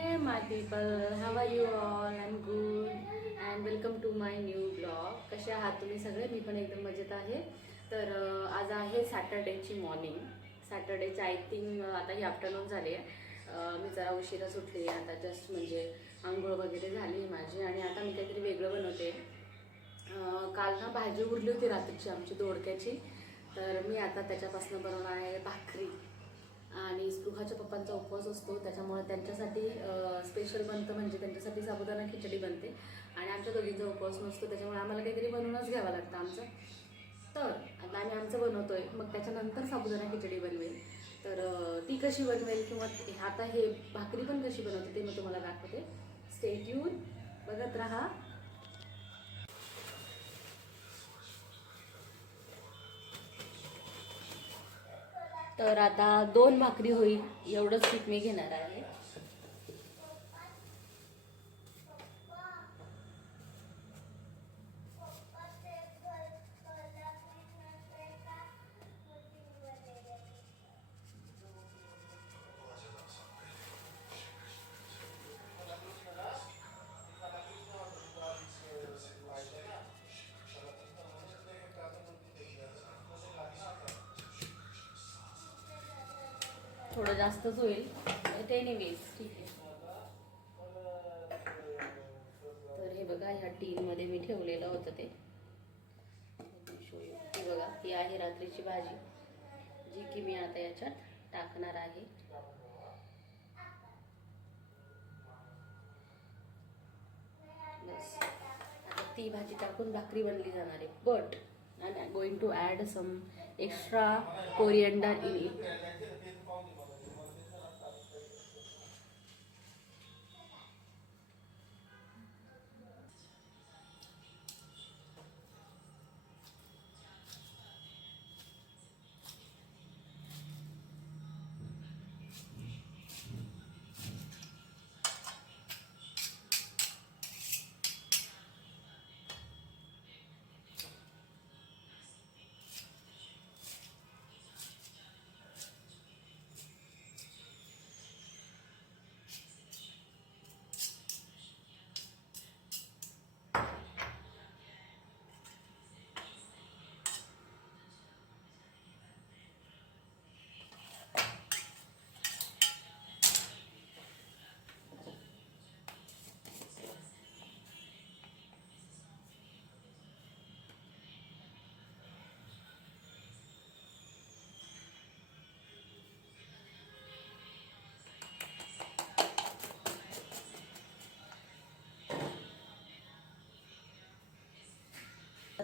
Hey my people, how are you all? I'm good. And welcome to my new blog. कसे आहात तुम्ही सगळे? मी पण एकदम मजेत आहे. तर आज आहे सॅटर्डेची मॉर्निंग सॅटर्डेची आय थिंक आता ही आफ्टरनून झाली आहे. मी जरा उशिरा सुटली आहे. आता जस्ट म्हणजे आंघोळ वगैरे झाली माझी आणि आता मी काहीतरी वेगळं बनवते. काल ना भाजी उरली होती रात्रीची आमची दोडक्याची. तर मी आता त्याच्यापासून बनवणार आहे भाकरी. आणि स्पृहाच्या पप्पांचा उपवास असतो त्याच्यामुळे त्यांच्यासाठी स्पेशल बनतं म्हणजे त्यांच्यासाठी साबुदाणा खिचडी बनते. आणि आमच्या दोघींचा उपवास नसतो त्याच्यामुळे आम्हाला काहीतरी बनवूनच घ्यावं लागतं आमचं. तर आता आम्ही आमचं बनवतोय मग त्याच्यानंतर साबुदाणा खिचडी बनवेल. तर ती कशी बनवेल किंवा आता हे भाकरी पण कशी बनवते ते मी तुम्हाला दाखवते. स्टेट येऊन बघत राहा. तर आता दोन भाकरी होईल एवढंच पीठ मी घेणार आहे. थोडं जास्तच होईल. एनिवेज ठीक आहे. तर हे बघा ह्या टीनमध्ये मी ठेवलेलं होतं ते. बघा ही आहे रात्रीची भाजी जी की मी आता याच्यात टाकणार आहे. बस. आता ती भाजी टाकून भाकरी बनली जाणार आहे. But I going to add some extra coriander in it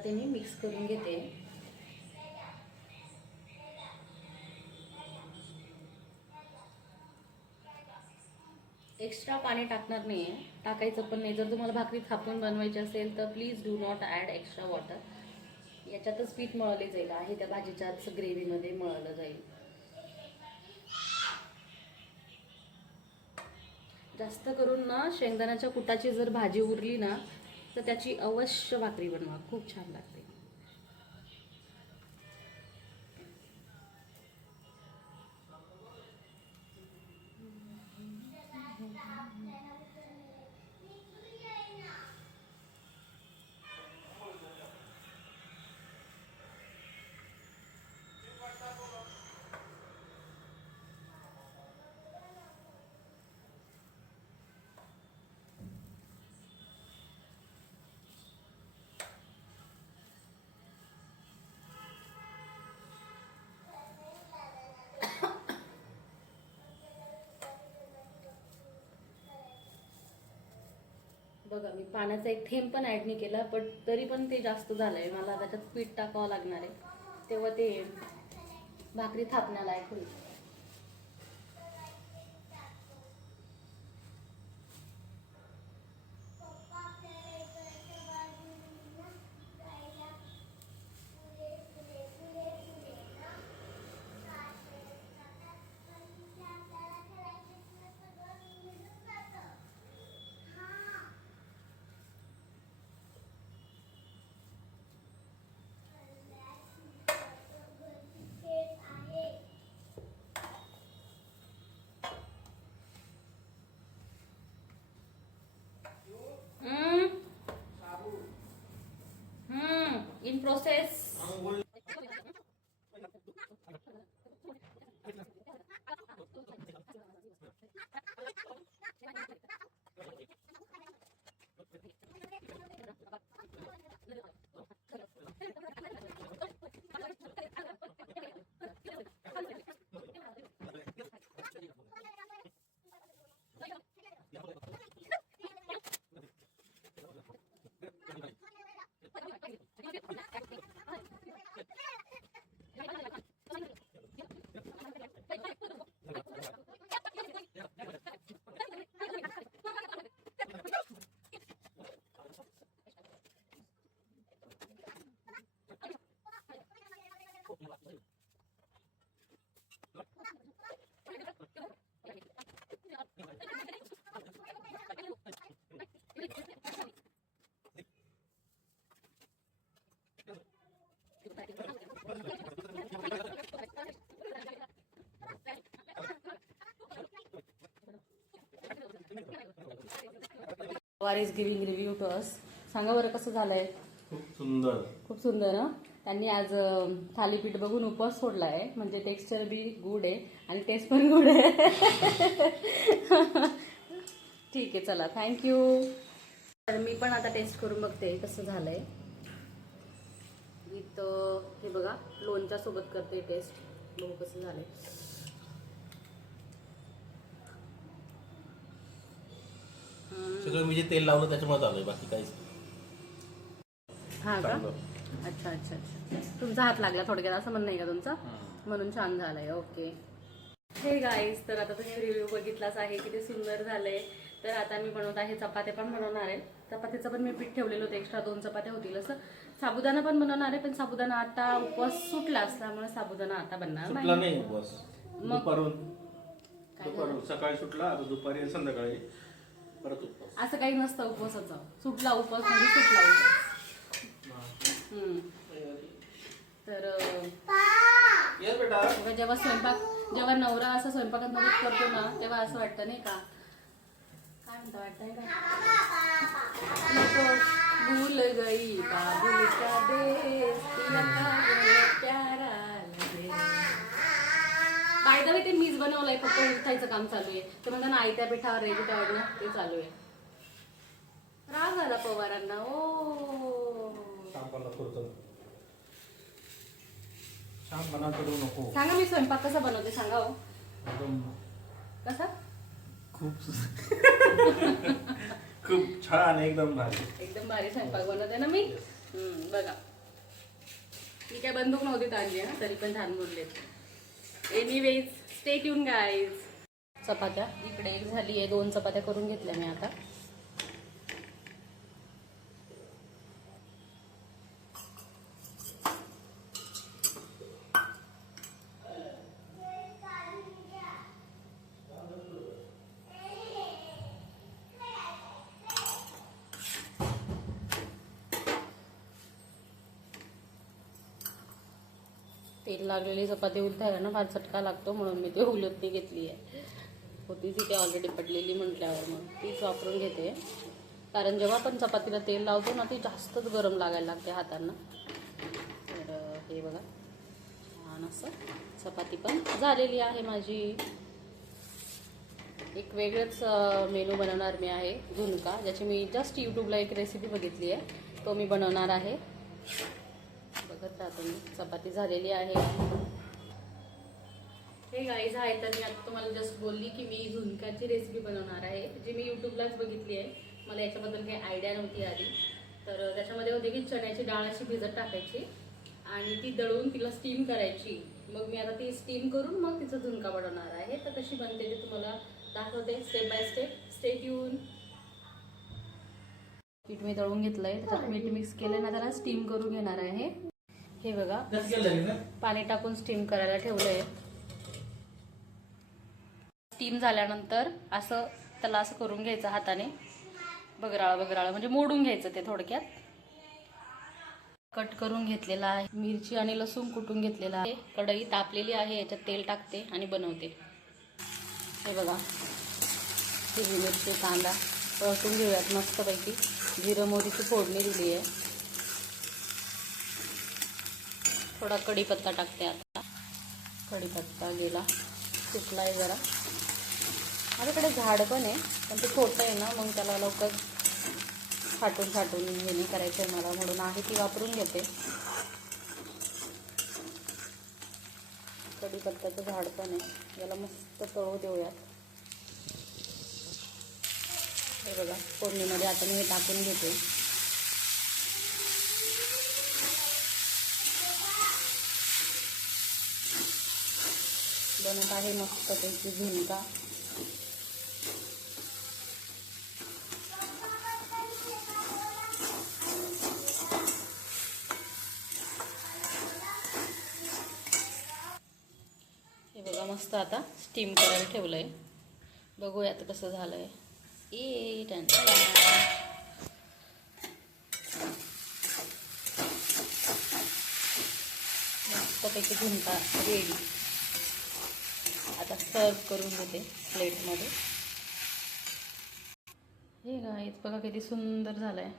ते मी मिक्स करून घेते. एक्स्ट्रा पाणी टाकणार नाही आहे टाकायचं पण नाही. जर तुम्हाला भाकरी थापून बनवायची असेल तर please do not add extra water याच्यातच पीठ मळले जाईल. आहे त्या भाजीच्याच ग्रेव्हीमध्ये मळलं जाईल. जास्त करून ना शेंगदाण्याच्या कुटाची जर भाजी उरली ना तर त्याची अवश्य भाकरी बनवा. खूप छान लागते बघा मी पाण्याचा एक थेंब पण ॲड नाही केला पण तरी पण ते जास्त झालं आहे मला त्याच्यात पीठ टाकावं लागणार आहे. तेव्हा ते भाकरी थापण्यालायक होईल. In process are is giving review to us सांगा बरं कसं झालंय? खूप सुंदर. खूप सुंदर ना त्यांनी आज अं, थालीपीठ बघून उपवास सोडला आहे म्हणजे टेक्स्चर बी गुड आहे आणि टेस्ट पण गुड आहे. ठीक आहे चला. थँक्यू तर मी पण आता टेस्ट करून बघते कसं झालंय. इथं हे बघा लोणच्या सोबत करते टेस्ट बघू कसं हम्म. सगळं मी जे तेल लावलं त्याच्यामुळे आहे बाकी काहीच नाही. हा का. अच्छा अच्छा अच्छा. तुमचा हात लागला थोडक्यात असं म्हणणं आहे का तुमचं? म्हणून छान झालंय ओके. हे गाईज तर आता तुम्ही रिव्ह्यू बघितलाच आहे किती सुंदर झालंय. तर आता मी बनवत आहे चपात्या पण बनवणार आहे. चपातीचं पण मी पीठ ठेवलेलं होतं एक्स्ट्रा दोन चपात्या होतील असं. साबुदाणा पण बनवणार आहे पण साबुदाणा आता उपवास सुटला असल्यामुळे साबुदाणा आता बनणार सुटला नाही. बस मग? दुपारून. काय दुपारून. सकाळी सुटला आता दुपारी आणि संध्याकाळी परत उपवास. असं काही नसतं उपवासाचं. सुटला उपवास म्हणजे सुटला उपवास. हम्म. तर ये बेटा. जेव्हा स्वयंपाक जेव्हा नवरा असा स्वयंपाकात मदत करतो ना तेव्हा असं वाटतं नाही का? काय म्हणता वाटतंय का? भूल गई काबुल का देश प्यारा लगे ते मीच बनवलंय फक्त उठायचं काम चालू आहे. तर म्हणतात ना आयत्या पिठावर रेडी ना ते चालू आहे. राग आला पवारांना ओ. सांगा मी स्वयंपाक कसा बनवते सांगा हो. कसा? खूप खूप छान एकदम भारी. एकदम भारी स्वयंपाक बनवते ना मी? हम्म, बघा. मी काय बंदूक नव्हती ताणली हा तरी पण छान बोलले एनिवेज स्टे ट्यून गाईज चपात्या. इकडे एक झाली आहे दोन चपात्या करून घेतल्या मी आता. तेल लागलेली चपाती उलटायला ना फार चटका लागतो म्हणून मी ती उलटणी घेतली आहे. होती ती ऑलरेडी पडलेली म्हटल्यावर मग. तीच वापरून घेते. कारण जेव्हा आपण चपातीला तेल लावतो ना ती जास्तच गरम लागायला लागते हातांना. तर हे बघा. छान असं चपाती पण झालेली आहे माझी. एक वेगळंच मेनू बनवणार मी आहे झुणका ज्याची मी जस्ट यूट्यूबला एक रेसिपी बघितली आहे. तो मी बनवणार आहे. बघत राहतो मी चपाती झालेली आहे. हे गाईज आहे तर मी आता तुम्हाला जस्ट बोलली की मी झुणकाची रेसिपी बनवणार आहे जी मी यूट्यूबलाच बघितली आहे. मला याच्याबद्दल काही आयडिया नव्हती आधी. तर त्याच्यामध्ये होते की चण्याची डाळ अशी भिजत टाकायची आणि ती दळून तिला स्टीम करायची. मग मी आता ती स्टीम करून मग तिचा झुणका बनवणार आहे. तर कशी बनते ते तुम्हाला दाखवते स्टेप बाय स्टेप स्टेट येऊन पीठ मी दळून घेतलंय. त्याच्यात मीठ मिक्स केलं ना त्याला स्टीम करून घेणार आहे. हे बघा. पाणी टाकून स्टीम करायला ठेवलंय. स्टीम झाल्यानंतर असं त्याला असं करून घ्यायचं हाताने. बगराळ बगराळ म्हणजे मोडून घ्यायचं ते थोडक्यात. कट करून घेतलेला आहे. मिरची आणि लसूण कुटून घेतलेला आहे. कढई तापलेली आहे याच्यात तेल टाकते आणि बनवते. हे बघा. हिरवी मिरची कांदा परतून घेऊयात मस्तपैकी. जिरं मोहरीची फोडणी दिली आहे थोडा कढीपत्ता टाकते आता. कढीपत्ता गेला. सुकलाय जरा. माझ्याकडे झाड पण आहे पण ते छोटं आहे ना मग त्याला लवकर फाटून फाटून हे नाही करायचं आहे मला म्हणून आहे ती वापरून घेते. कढीपत्त्याचं झाड पण आहे. याला मस्त तळू देऊयात. हे बघा फोडणीमध्ये आता मी हे टाकून घेते. बनत आहे मस्त त्याची झुणका. हे बघा मस्त आता स्टीम करायला ठेवलं आहे बघूयात कसं झालं आहे ए टन मस्तपैकी झुणका रेडी आता सर्व करून घेते प्लेटमध्ये. हे गाईच बघा किती सुंदर झालं आहे